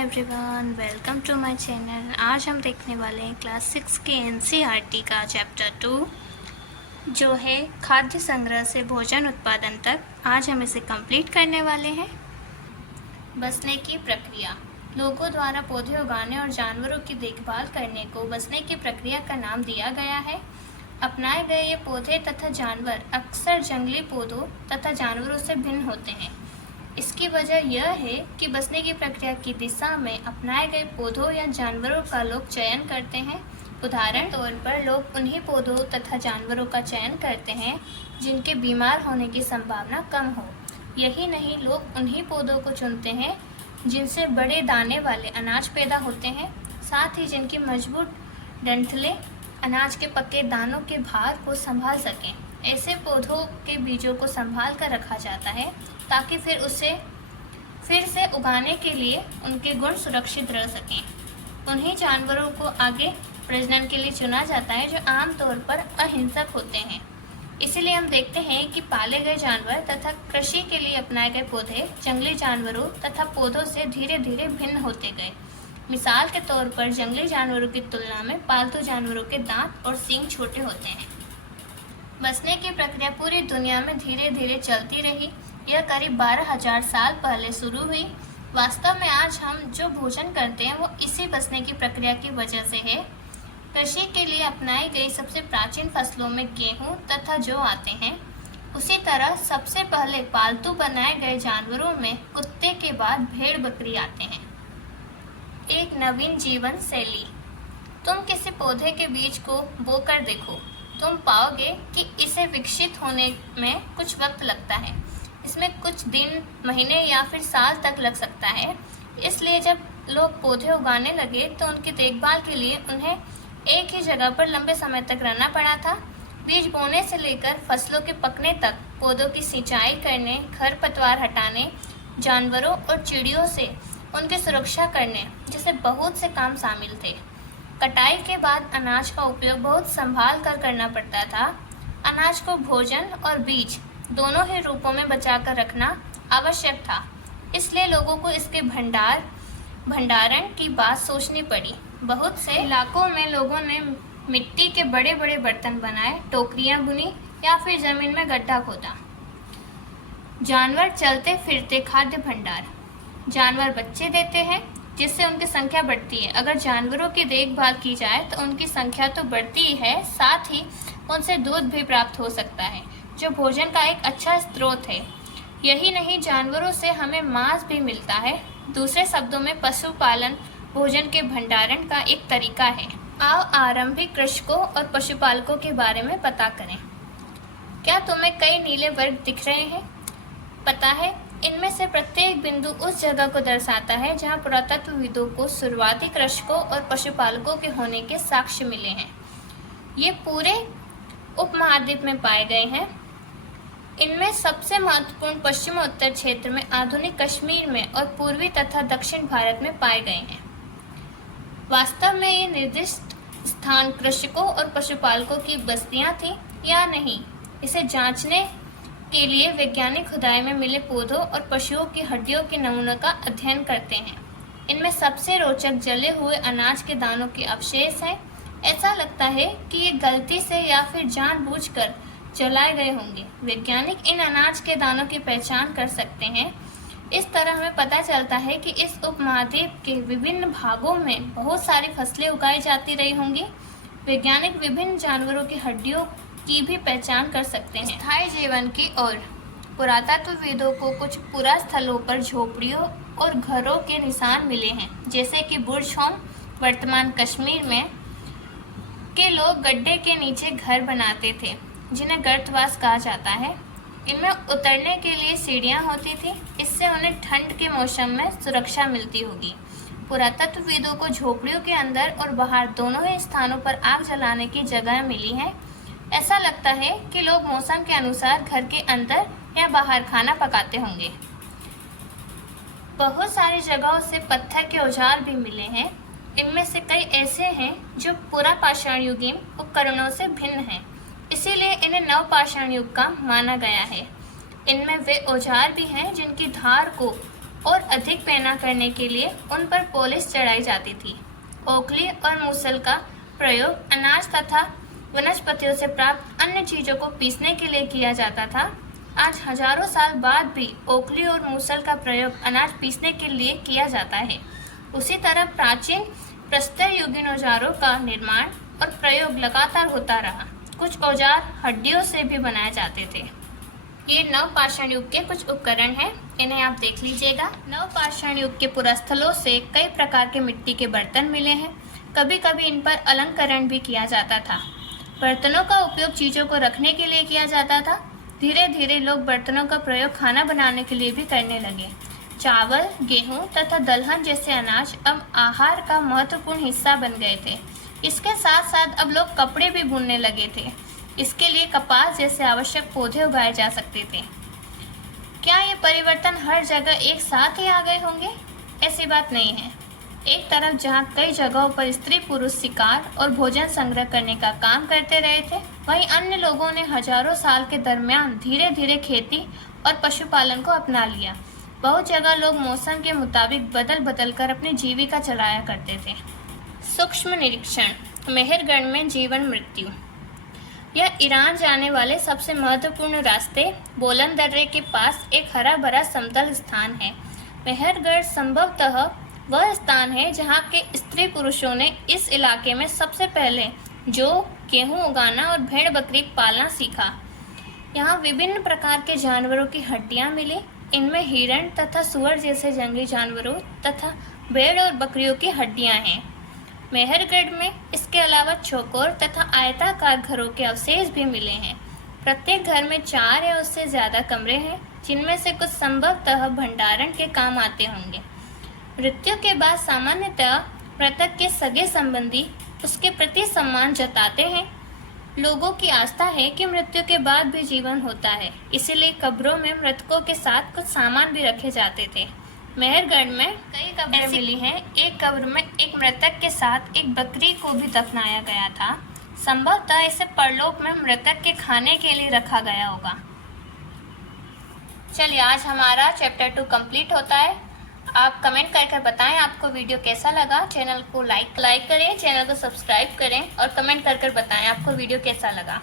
Everyone, welcome to my channel. आज हम देखने वाले हैं क्लास 6 के एनसीईआरटी का चैप्टर 2 जो है खाद्य संग्रह से भोजन उत्पादन तक। आज हम इसे कंप्लीट करने वाले हैं। बसने की प्रक्रिया। लोगों द्वारा पौधे उगाने और जानवरों की देखभाल करने को बसने की प्रक्रिया का नाम दिया गया है। अपनाए गए ये पौधे तथा जानवर अक्सर जंगली पौधों तथा जानवरों से भिन्न होते हैं। इसकी वजह यह है कि बसने की प्रक्रिया की दिशा में अपनाए गए पौधों या जानवरों का लोग चयन करते हैं। उदाहरण तौर पर लोग उन्हीं पौधों तथा जानवरों का चयन करते हैं जिनके बीमार होने की संभावना कम हो। यही नहीं, लोग उन्हीं पौधों को चुनते हैं जिनसे बड़े दाने वाले अनाज पैदा होते हैं, साथ ही जिनकी मजबूत डंठलें अनाज के पके दानों के भार को संभाल सकें। ऐसे पौधों के बीजों को संभाल कर रखा जाता है ताकि फिर से उगाने के लिए उनके गुण सुरक्षित रह सकें। उन्हीं जानवरों को आगे प्रजनन के लिए चुना जाता है जो आमतौर पर अहिंसक होते हैं। इसीलिए हम देखते हैं कि पाले गए जानवर तथा कृषि के लिए अपनाए गए पौधे जंगली जानवरों तथा पौधों से धीरे धीरे भिन्न होते गए। मिसाल के तौर पर जंगली जानवरों की तुलना में पालतू जानवरों के दांत और सींग छोटे होते हैं। बसने की प्रक्रिया पूरी दुनिया में धीरे धीरे चलती रही। यह करीब 12,000 साल पहले शुरू हुई। वास्तव में आज हम जो भोजन करते हैं वो इसी बसने की प्रक्रिया की वजह से है। कृषि के लिए अपनाई गई सबसे प्राचीन फसलों में गेहूं तथा जौ आते हैं। उसी तरह सबसे पहले पालतू बनाए गए जानवरों में कुत्ते के बाद भेड़ बकरी आते हैं। एक नवीन जीवन शैली। तुम किसी पौधे के बीज को बोकर देखो, तुम पाओगे कि इसे विकसित होने में कुछ वक्त लगता है। इसमें कुछ दिन, महीने या फिर साल तक लग सकता है। इसलिए जब लोग पौधे उगाने लगे तो उनकी देखभाल के लिए उन्हें एक ही जगह पर लंबे समय तक रहना पड़ा था। बीज बोने से लेकर फसलों के पकने तक पौधों की सिंचाई करने, खरपतवार हटाने, जानवरों और चिड़ियों से उनकी सुरक्षा करने जैसे बहुत से काम शामिल थे। कटाई के बाद अनाज का उपयोग बहुत संभाल कर करना पड़ता था। अनाज को भोजन और बीज दोनों ही रूपों में बचाकर रखना आवश्यक था। इसलिए लोगों को इसके भंडारण की बात सोचनी पड़ी। बहुत से इलाकों में लोगों ने मिट्टी के बड़े बड़े बर्तन बनाए, टोकरियां बुनी या फिर जमीन में गड्ढा खोदा। जानवर चलते फिरते खाद्य भंडार। जानवर बच्चे देते हैं जिससे उनकी संख्या बढ़ती है। अगर जानवरों की देखभाल की जाए तो उनकी संख्या तो बढ़ती ही है, साथ ही उनसे दूध भी प्राप्त हो सकता है जो भोजन का एक अच्छा स्रोत है। यही नहीं, जानवरों से हमें मांस भी मिलता है। दूसरे शब्दों में पशुपालन भोजन के भंडारण का एक तरीका है। आओ आरंभिक कृषकों और पशुपालकों के बारे में पता करें। क्या तुम्हें कई नीले वर्ग दिख रहे हैं? पता है, इनमें से प्रत्येक बिंदु उस जगह को दर्शाता है जहां पुरातत्वविदों को शुरुआती कृषकों और पशुपालकों के होने के साक्ष्य मिले हैं। ये पूरे उपमहाद्वीप में पाए गए हैं। इनमें सबसे महत्वपूर्ण पश्चिमोत्तर क्षेत्र में, आधुनिक कश्मीर में और पूर्वी तथा दक्षिण भारत में पाए गए हैं। वास्तव में ये निर्दिष्ट स्थान कृषकों और पशुपालकों की बस्तियां थी या नहीं, इसे जांचने के लिए वैज्ञानिक खुदाई में मिले पौधों और पशुओं की हड्डियों के नमूनों का अध्ययन करते हैं। इनमें सबसे रोचक जले हुए अनाज के दानों के अवशेष हैं। ऐसा लगता है कि ये गलती से या फिर जानबूझकर जलाए गए होंगे। वैज्ञानिक इन अनाज के दानों की पहचान कर सकते हैं। इस तरह हमें पता चलता है कि इस उपमहाद्वीप के विभिन्न भागों में बहुत सारी फसलें उगाई जाती रही होंगी। वैज्ञानिक विभिन्न जानवरों की हड्डियों की भी पहचान कर सकते हैं। स्थायी जीवन की ओर पुरातत्वविदों को कुछ पुरा स्थलों पर झोपड़ियों और घरों के निशान मिले हैं, जैसे कि बुर्ज होम, वर्तमान कश्मीर में के लोग गड्ढे के नीचे घर बनाते थे जिन्हें गर्तवास कहा जाता है। इनमें उतरने के लिए सीढ़ियां होती थी, इससे उन्हें ठंड के मौसम में सुरक्षा मिलती होगी। पुरातत्वविदों को झोपड़ियों के अंदर और बाहर दोनों ही स्थानों पर आग जलाने की जगह मिली है। ऐसा लगता है कि लोग मौसम के अनुसार घर के अंदर या बाहर खाना पकाते होंगे। बहुत सारी जगहों से पत्थर के औजार भी मिले हैं। इनमें से कई ऐसे हैं जो पुरापाषाण-युगीन उपकरणों से भिन्न हैं, इसीलिए इन्हें नवपाषाण युग का माना गया है। इनमें वे औजार भी हैं जिनकी धार को और अधिक पैना करने के लिए उन पर पॉलिश चढ़ाई जाती थी। ओखली और मूसल का प्रयोग अनाज तथा वनस्पतियों से प्राप्त अन्य चीजों को पीसने के लिए किया जाता था। आज हजारों साल बाद भी ओखली और मूसल का प्रयोग अनाज पीसने के लिए किया जाता है। उसी तरह प्राचीन प्रस्तर युगीन औजारों का निर्माण और प्रयोग लगातार होता रहा। कुछ औजार हड्डियों से भी बनाए जाते थे। ये नवपाषाण युग के कुछ उपकरण हैं, इन्हें आप देख लीजिएगा। नवपाषाण युग के पुरास्थलों से कई प्रकार के मिट्टी के बर्तन मिले हैं। कभी कभी इन पर अलंकरण भी किया जाता था। बर्तनों का उपयोग चीजों को रखने के लिए किया जाता था। धीरे धीरे लोग बर्तनों का प्रयोग खाना बनाने के लिए भी करने लगे। चावल, गेहूं तथा दलहन जैसे अनाज अब आहार का महत्वपूर्ण हिस्सा बन गए थे। इसके साथ साथ अब लोग कपड़े भी बुनने लगे थे। इसके लिए कपास जैसे आवश्यक पौधे उगाए जा सकते थे। क्या ये परिवर्तन हर जगह एक साथ ही आ गए होंगे? ऐसी बात नहीं है। एक तरफ जहाँ कई जगहों पर स्त्री पुरुष शिकार और भोजन संग्रह करने का काम करते रहे थे, वहीं अन्य लोगों ने हजारों साल के दरमियान धीरे धीरे खेती और पशुपालन को अपना लिया। बहुत जगह लोग मौसम के मुताबिक बदल बदल कर अपनी जीविका चलाया करते थे। सूक्ष्म निरीक्षण, मेहरगढ़ में जीवन मृत्यु। यह ईरान जाने वाले सबसे महत्वपूर्ण रास्ते बोलन दर्रे के पास एक हरा भरा समतल स्थान है। मेहरगढ़ संभवतः वह स्थान है जहाँ के स्त्री पुरुषों ने इस इलाके में सबसे पहले जौ, गेहूं उगाना और भेड़ बकरी पालना सीखा। यहाँ विभिन्न प्रकार के जानवरों की हड्डियाँ मिली। इनमें हिरण तथा सुअर जैसे जंगली जानवरों तथा भेड़ और बकरियों की हड्डियाँ हैं। मेहरगढ़ में इसके अलावा चौकोर तथा आयताकार घरों के अवशेष भी मिले हैं। प्रत्येक घर में 4 या उससे ज़्यादा कमरे हैं, जिनमें से कुछ संभवतः भंडारण के काम आते होंगे। मृत्यु के बाद सामान्यतः मृतक के सगे संबंधी उसके प्रति सम्मान जताते हैं। लोगों की आस्था है कि मृत्यु के बाद भी जीवन होता है, इसीलिए कब्रों में मृतकों के साथ कुछ सामान भी रखे जाते थे। मेहरगढ़ में कई कब्रें मिली हैं। एक कब्र में एक मृतक के साथ एक बकरी को भी दफनाया गया था। संभवतः इसे परलोक में मृतक के खाने के लिए रखा गया होगा। चलिए, आज हमारा चैप्टर 2 कंप्लीट होता है। आप कमेंट करके बताएं आपको वीडियो कैसा लगा। चैनल को लाइक करें, चैनल को सब्सक्राइब करें और कमेंट कर बताएं आपको वीडियो कैसा लगा।